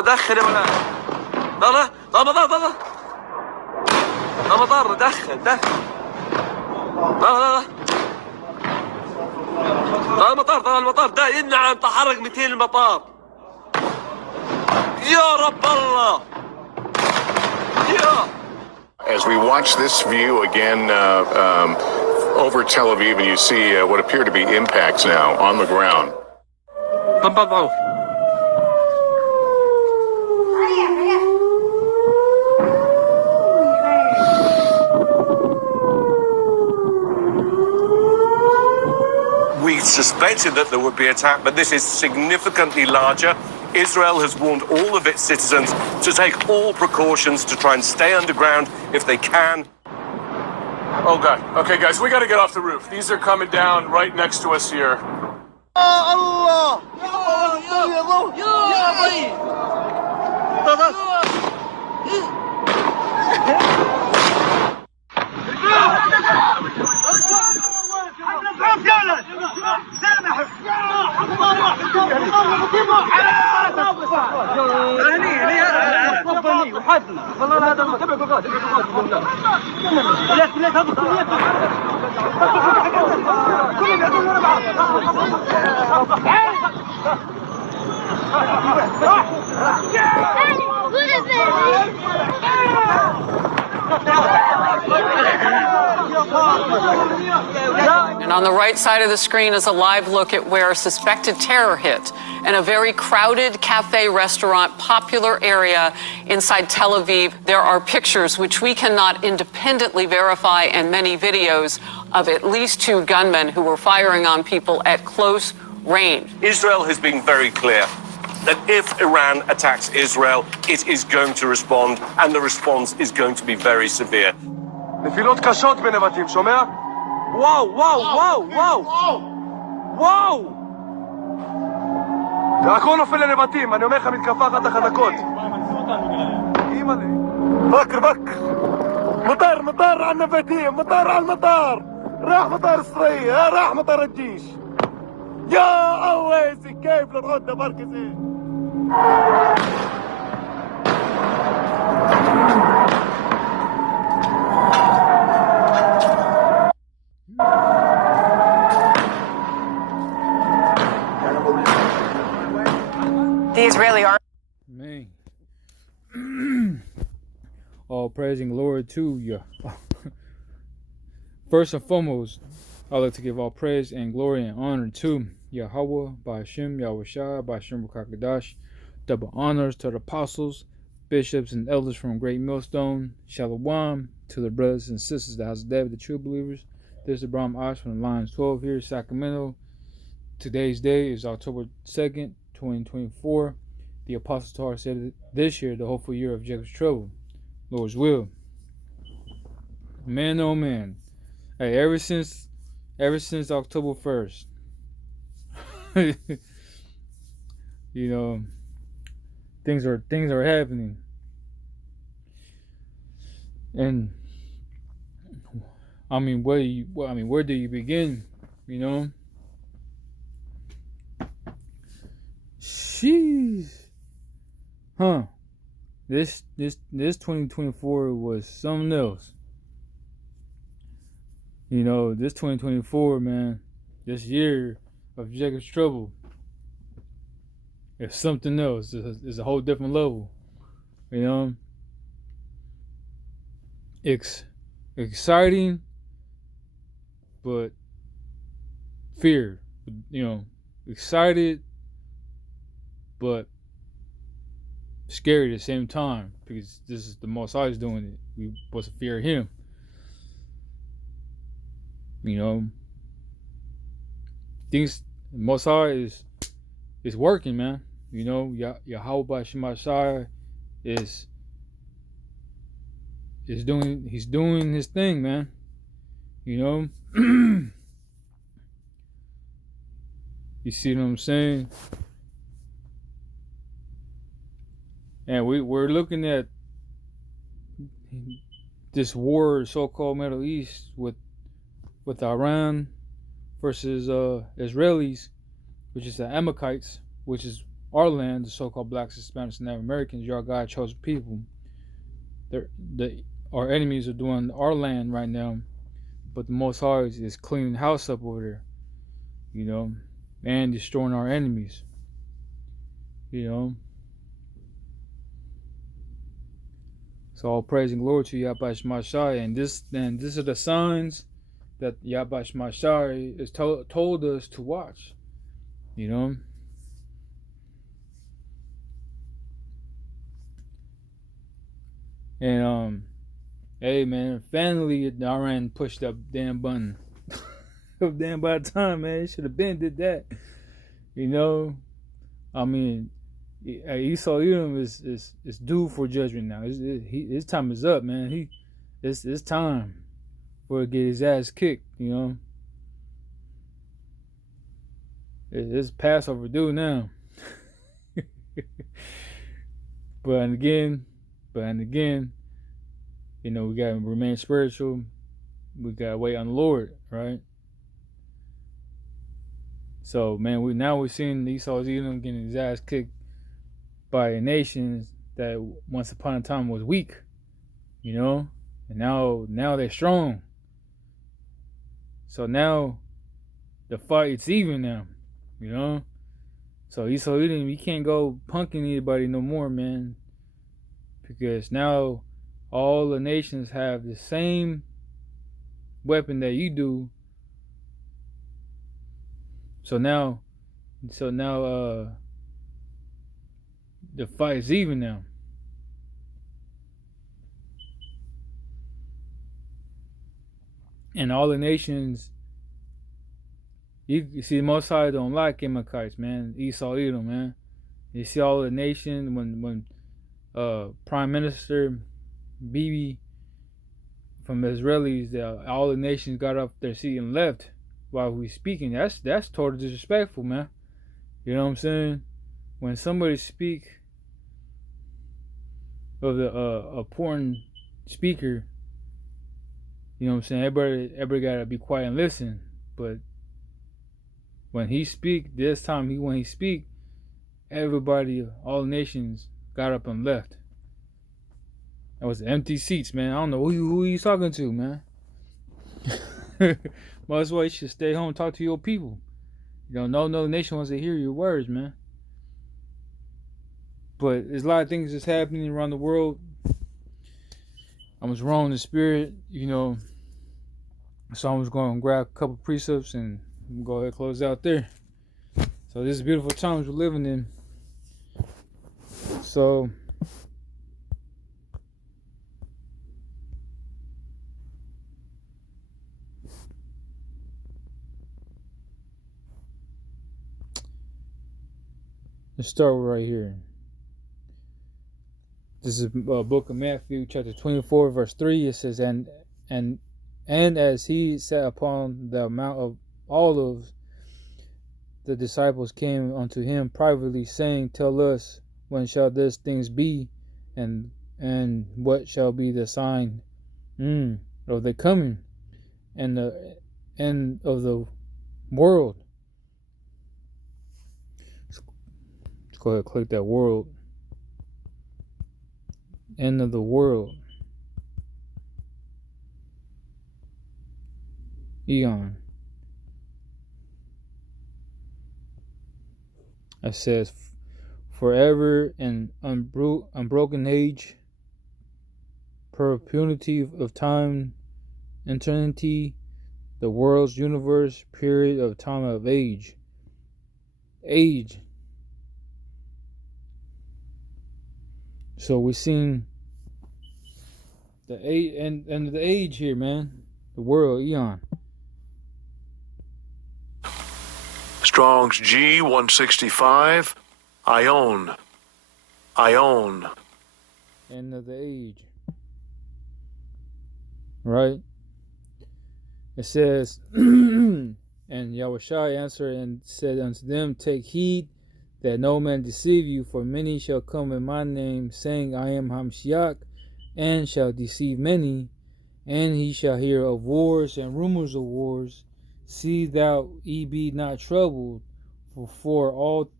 دخل يا ولد. لا مطار دخل. لا المطار ده ينعم تحرك 200 المطار. يا رب الله. As we watch this view again over Tel Aviv, and you see what appear to be impacts now on the ground. We suspected that there would be an attack, but this is significantly larger. Israel has warned all of its citizens to take all precautions to try and stay underground if they can. Oh, God. Okay, guys, we got to get off the roof. These are coming down right next to us here. Allah! And on the right side of the screen is a live look at where a suspected terror hit in a very crowded cafe restaurant, popular area inside Tel Aviv. There are pictures which we cannot independently verify and many videos of at least 2 gunmen who were firing on people at close range. Israel has been very clear that if Iran attacks Israel, it is going to respond, and the response is going to be very severe. נפילות קשות בנבטים, שומע? וואו! והכל נופל לנבטים, אני אומר לך מתקפה אחת החזקות. אימא'לה. בקר. مطار على النباتين، مطار على المطار. راح مطار السرية، راح مطار الجيش. يا أويسي كيف للغدة مركزي. The Israeli army. Man. All praise and glory to you. First and foremost, I'd like to give all praise and glory and honor to Yahweh, by Hashem, Yahushua, by Hashem Rakakadash. Double honors to the apostles, bishops, and elders from Great Millstone. Shalom to the brothers and sisters of the House of David, the true believers. This is Abraham Osh from the Lions 12 here in Sacramento. Today's day is October 2nd, 2024. The Apostle Torah said that this year, the hopeful year of Jacob's trouble, Lord's will. Man, oh man. Hey, ever since October 1st, you know, things are happening. And I mean, where do you begin? You know? Jeez. Huh. This 2024 was something else. You know, this 2024, man, this year of Jacob's trouble is something else. It's a whole different level. You know? It's exciting, but fear. You know, excited, but scary at the same time, because this is the Most High is doing it. We supposed to fear Him. You know, things Most High is working, man. You know, Yahweh Shemashai is doing his thing, man. You know, you see what I'm saying? And we're looking at this war, so-called Middle East, with Iran versus Israelis, which is the Amalekites, which is our land, the so-called blacks, Hispanics, and Native Americans, y'all God chosen people. Our enemies are doing our land right now, but the Most High is cleaning the house up over there, you know, and destroying our enemies, you know. So all praise and glory to Yahweh Shemashai, and this are the signs that Yahweh Shemashai is told us to watch, you know. And hey man, finally Iran pushed that damn button. Damn, by the time, man, it should have been did that. You know, I mean, Esau Edom is due for judgment now. His time is up, man. It's time for to get his ass kicked. You know, it's past overdue now. But again, you know, we gotta remain spiritual. We gotta wait on the Lord, right? So, man, we're seeing Esau Edom getting his ass kicked by a nation that once upon a time was weak, you know, and now they're strong. So now the fight's even now, you know. So Esau Edom, you can't go punking anybody no more, man, because now all the nations have the same weapon that you do. So now the fight is even now. And all the nations, you see, most High don't like Amalekites, man. Esau Edom, man. You see all the nations when Prime Minister Bibi from the Israelis, all the nations got up their seat and left while we speaking. That's totally disrespectful, man. You know what I'm saying? When somebody speak of the important speaker, you know what I'm saying? Everybody gotta be quiet and listen. But when he speak, when he speak, everybody, all the nations got up and left. That was empty seats, man. I don't know who he's talking to, man. Well, that's why you should stay home and talk to your people. You know, no other nation wants to hear your words, man. But there's a lot of things that's happening around the world. I was wrong in the spirit, you know. So I'm just going to grab a couple precepts and go ahead and close out there. So this is beautiful times we're living in. So let's start right here. This is book of Matthew, chapter 24, verse 3. It says, and as he sat upon the Mount of Olives, the disciples came unto him privately, saying, Tell us, when shall these things be, and what shall be the sign of the coming and the end of the world? Let's go ahead and click that world. End of the world. Eon. It says, forever and unbroken age, perpetuity of time, eternity, the world's universe, period of time of age. Age. So we're seeing the age and the age here, man. The world, eon. Strong's G 165. Ion. End of the age. Right? It says, and Yahushua answered and said unto them, Take heed that no man deceive you, for many shall come in my name, saying, I am Hamshiach, and shall deceive many. And he shall hear of wars and rumors of wars. See thou ye be not troubled, for all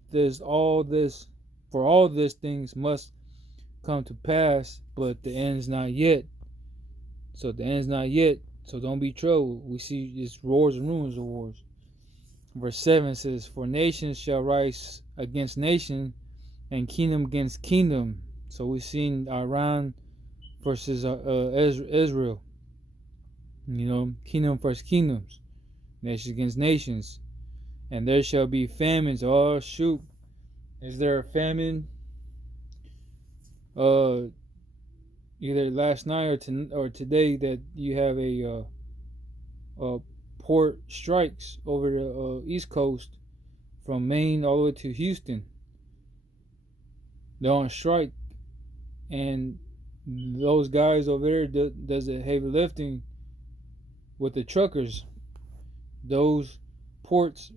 all this things must come to pass, but the end's not yet. So the end's not yet. So don't be troubled. We see it's wars and rumors of wars. Verse 7 says, "For nations shall rise against nation, and kingdom against kingdom." So we've seen Iran versus Israel. You know, kingdom versus kingdoms, nations against nations. And there shall be famines. Oh shoot, is there a famine? Either last night or today that you have a port strikes over the East Coast from Maine all the way to Houston. They're on strike, and those guys over there does the heavy lifting with the truckers. Those ports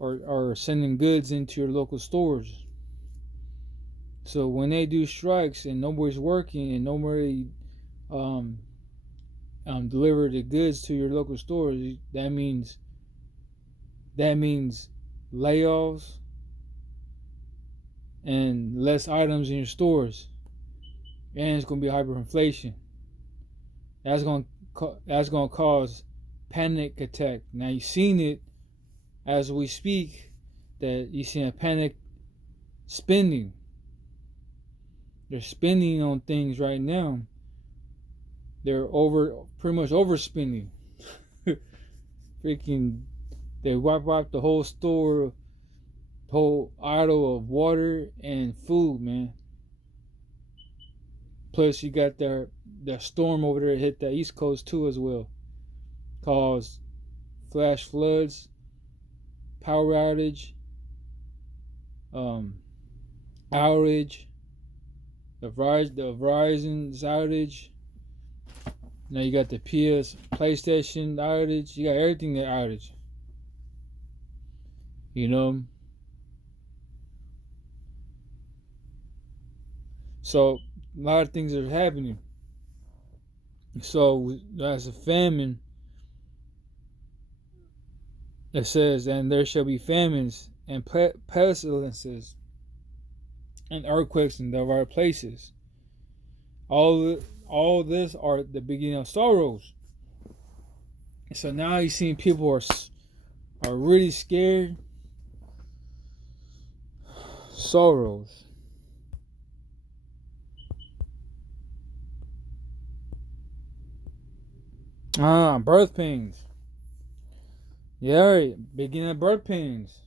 are sending goods into your local stores. So when they do strikes and nobody's working and nobody deliver the goods to your local stores, that means layoffs and less items in your stores, and it's gonna be hyperinflation. That's gonna cause panic attack. Now you've seen it as we speak, that you see a panic spending. They're spending on things right now. They're pretty much overspending. Freaking, they wipe out the whole store, whole aisle of water and food, man. Plus, you got the storm over there hit the East Coast too as well. Caused flash floods, power outage, outage. The Verizon's outage. Now you got the PlayStation outage. You got everything that outage. You know? So, a lot of things are happening. So, that's a famine. It says, "And there shall be famines and pestilences and earthquakes in diverse places. All this are the beginning of sorrows." So now you're seeing people are really scared. Sorrows. Birth pains. Yeah, beginning of birth pains.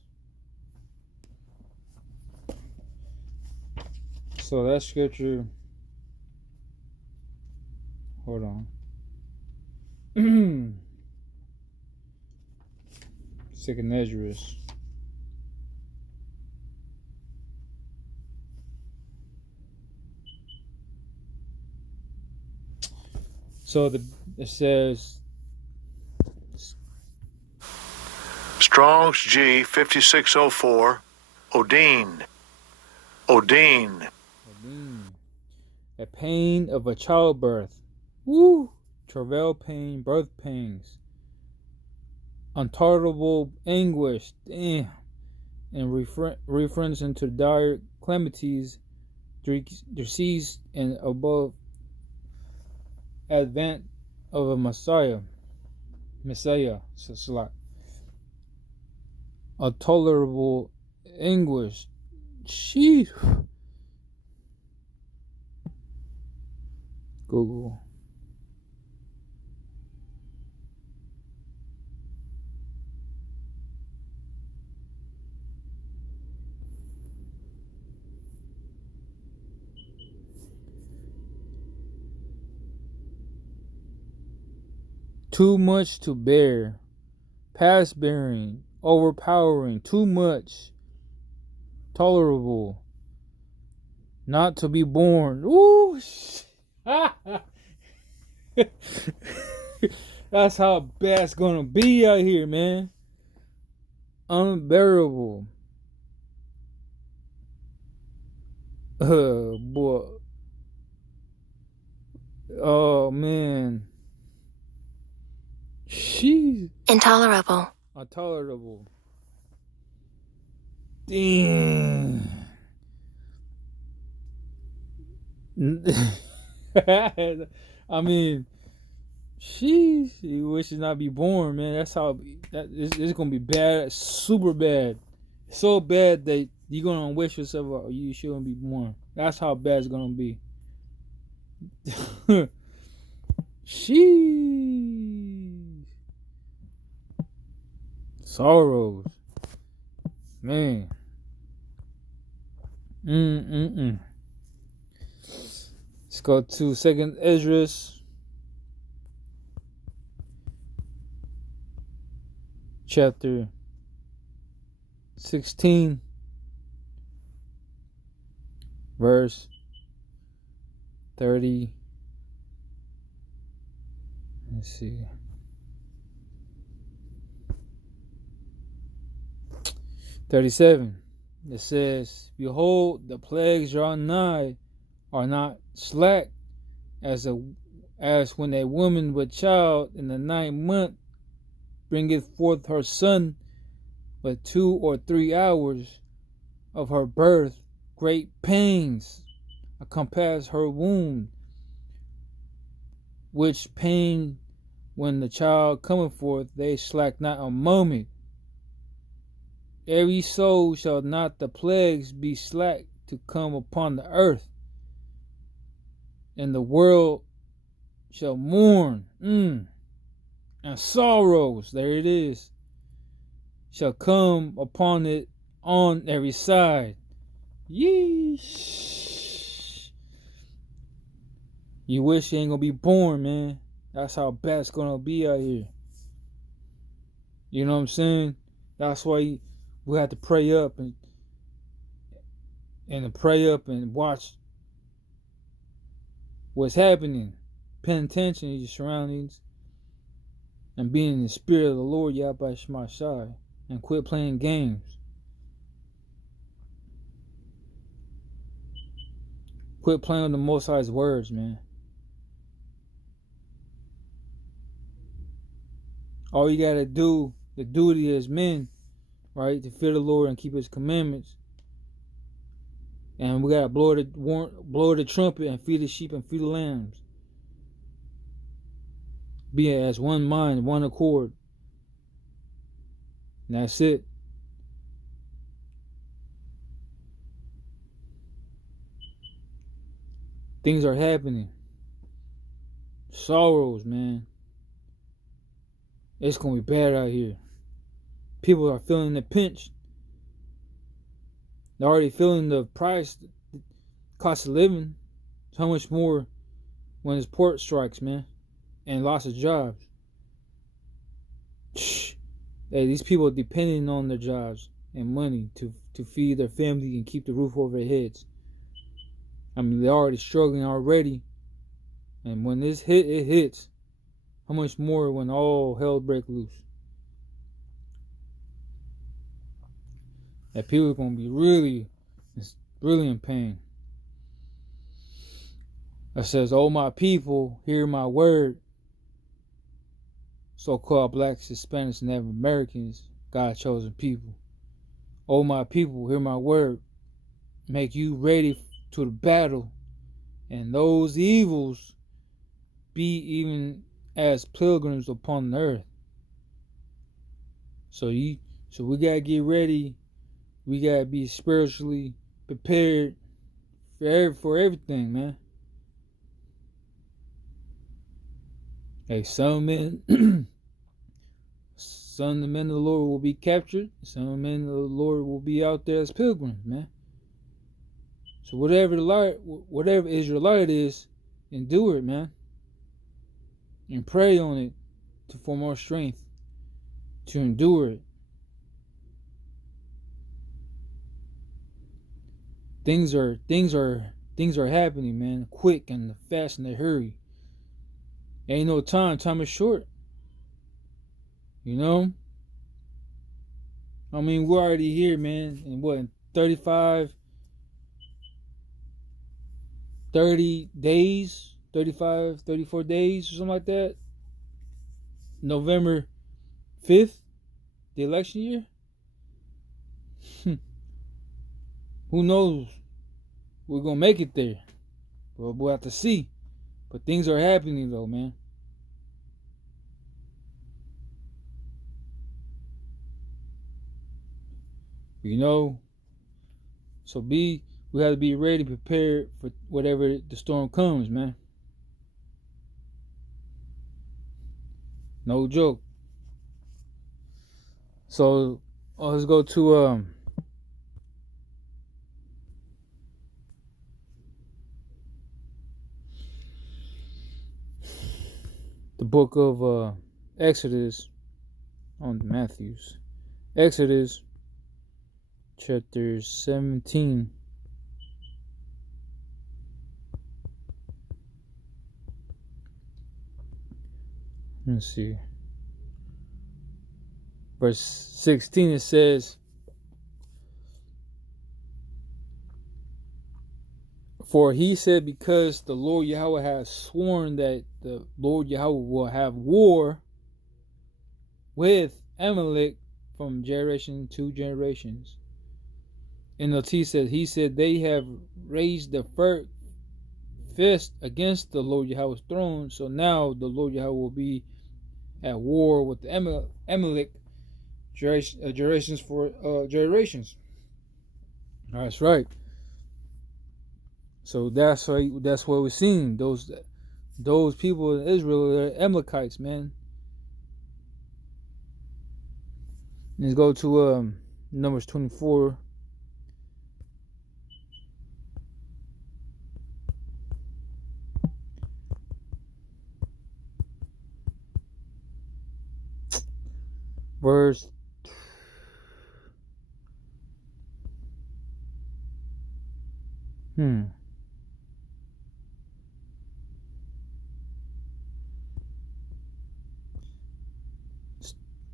So that scripture, hold on. Second Esdras. So it says, Strong's G 5604, Odin. "A pain of a childbirth." Woo! Travail pain, birth pains. Untolerable anguish. Damn. And reference into dire calamities, disease, and above advent of a Messiah. So it's like a tolerable anguish. Sheesh. Google. Too much to bear, past bearing, overpowering, too much, tolerable, not to be born. Ooh, that's how bad it's gonna be out here, man. Unbearable. Boy. Oh man. Sheesh. Intolerable. Intolerable. Damn. I mean, she wishes not be born, man. That's how it's gonna be bad, super bad, so bad that you're gonna wish yourself you shouldn't be born. That's how bad it's gonna be. She sorrows, man. Let's go to Second Ezra, chapter 16, verse 30. Let's see. 37. It says, "Behold, the plagues draw nigh, are not slack, as when a woman with child in the 9th month bringeth forth her son, but 2 or 3 hours of her birth, great pains encompass her womb, which pain when the child cometh forth, they slack not a moment. Every soul shall not the plagues be slack to come upon the earth, and the world shall mourn, and sorrows," there it is, "shall come upon it on every side." Yeesh. You wish you ain't gonna be born, man. That's how bad it's gonna be out here. You know what I'm saying? That's why we have to pray up and watch what's happening. Pay attention to your surroundings and be in the spirit of the Lord Yahweh Shemashai, and quit playing games. Quit playing with the Most High's words, man. All you gotta do, the duty as men, right, to fear the Lord and keep His commandments. And we gotta blow the trumpet and feed the sheep and feed the lambs. Be as one mind, one accord. And that's it. Things are happening. Sorrows, man. It's gonna be bad out here. People are feeling the pinch. They're already feeling the price, cost of living. How much more when this port strikes, man, and loss of jobs. Hey, these people are depending on their jobs and money to feed their family and keep the roof over their heads. I mean, they're already struggling already, and when it hits. How much more when all hell breaks loose? That people are gonna be really in pain. It says, "Oh my people, hear my word." So-called blacks, Hispanics, and Native Americans, God's chosen people. "Oh my people, hear my word. Make you ready to the battle, and those evils be even as pilgrims upon the earth." So we gotta get ready. We gotta be spiritually prepared for everything, man. Hey, some men, some of the men of the Lord will be captured. Some of the men of the Lord will be out there as pilgrims, man. So whatever Israelite is, endure it, man, and pray on it for more strength to endure it. Things are happening, man, quick and fast in a hurry. Ain't no time. Time is short. You know? I mean, we're already here, man. In what, 30 days? 35, 34 days or something like that? November 5th, the election year? Who knows? We're gonna make it there. But we'll have to see. But things are happening though, man. You know, so we have to be ready, prepared for whatever the storm comes, man. No joke. So let's go to the book of Exodus on Matthew's. Exodus chapter 17. Let's see. Verse 16, it says, "For he said, because the Lord Yahweh has sworn that the Lord Yahweh will have war with Amalek from generation to generations." NLT says, he said, they have raised the fist against the Lord Yahweh's throne, so now the Lord Yahweh will be at war with the Amalek generations for generations. That's right. So that's what we're seeing. Those people in Israel are Amalekites, man. Let's go to Numbers 24. Verse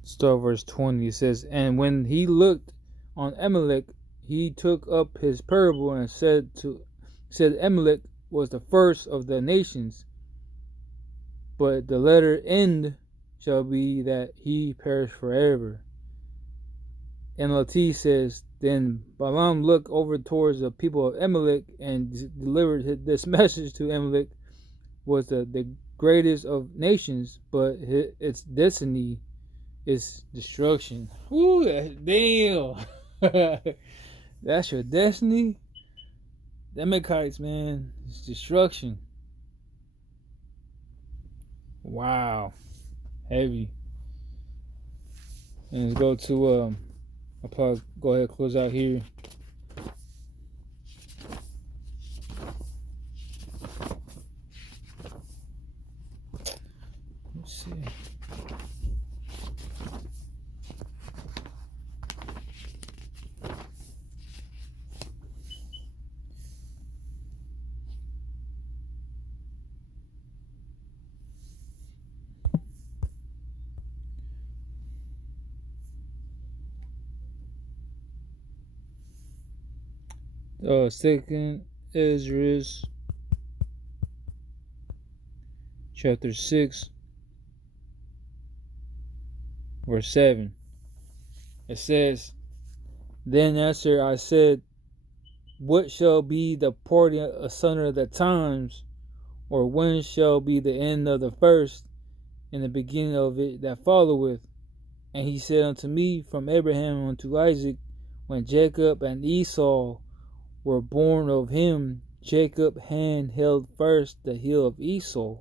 Start verse 20. It says, "And when he looked on Amalek, he took up his parable and said Amalek was the first of the nations, but the latter end shall be that he perish forever." NLT says, "Then Balaam looked over towards the people of Amalek and delivered this message to Amalek was the greatest of nations, but its destiny is destruction." Ooh, damn. That's your destiny? The Amalekites, man. It's destruction. Wow. Heavy. And let's go to I'll probably go ahead and close out here. Let's see. Second Ezra chapter 6 verse 7. It says, "Then answer I said, what shall be the parting asunder of the times, or when shall be the end of the first, and the beginning of it that followeth? And he said unto me, from Abraham unto Isaac, when Jacob and Esau were born of him, Jacob hand held first the heel of Esau,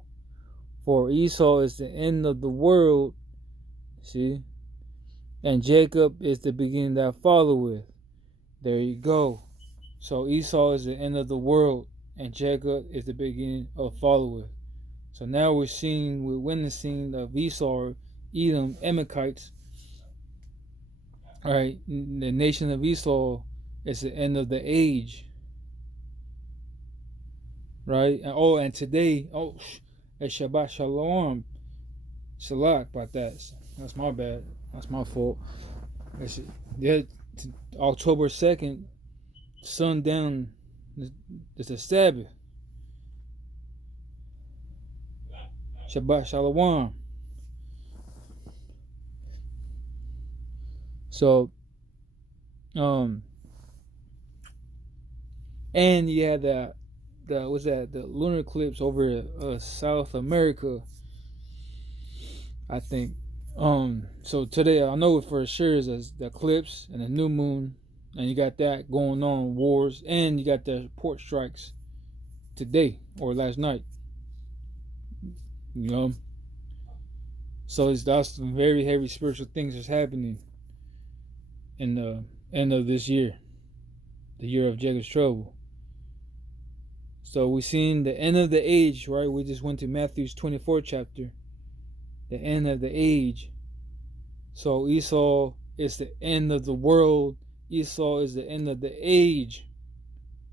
for Esau is the end of the world," see, "and Jacob is the beginning that followeth." There you go. So Esau is the end of the world, and Jacob is the beginning of followeth. So now we're witnessing of Esau, Edom, Amalekites. All right, the nation of Esau is the end of the age. Right? And today, it's Shabbat Shalom. Shalak about that. That's my bad. That's my fault. October 2nd, sundown, it's a Sabbath. Shabbat Shalom. So, And you had the what's that, the lunar eclipse over South America, I think. So today I know for sure is the eclipse and the new moon, and you got that going on, wars, and you got the port strikes today or last night. You know, so that's some very heavy spiritual things that's happening in the end of this year, the year of Jacob's trouble. So we seen the end of the age, right? We just went to Matthew's 24th chapter, the end of the age. So Esau is the end of the world. Esau is the end of the age.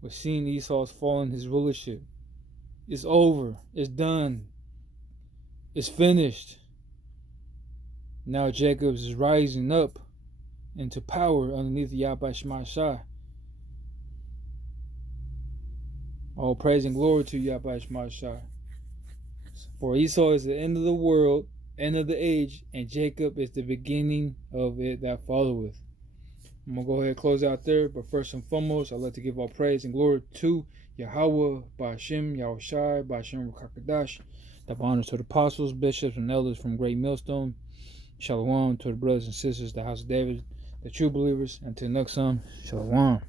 We're seeing Esau's fall in his rulership. It's over. It's done. It's finished. Now Jacob is rising up into power underneath Yahweh Shema Shai. All praise and glory to Yahweh Shema Shai. For Esau is the end of the world, end of the age, and Jacob is the beginning of it that followeth. I'm going to go ahead and close out there, but first and foremost, I'd like to give all praise and glory to Yahweh, Ba'ashem, Yahushai, Ba'ashem Rakakadash. Double honors to the apostles, bishops, and elders from Great Millstone. Shalom to the brothers and sisters, the house of David, the true believers, and to the next Shalom.